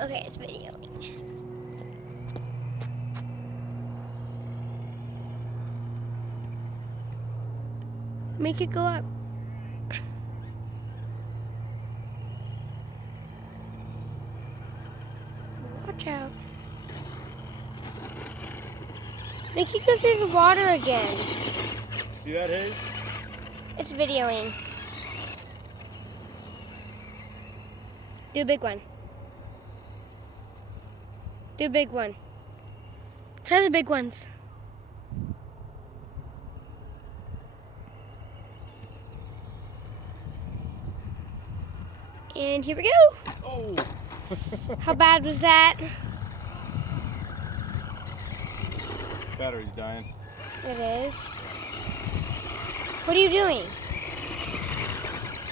Okay, it's videoing. Make it go up. Watch out. Make it go through the water again. See that, Hayes? It's videoing. Do a big one. Do a big one. Try the big ones. And here we go. Oh! How bad was that? Battery's dying. It is. What are you doing?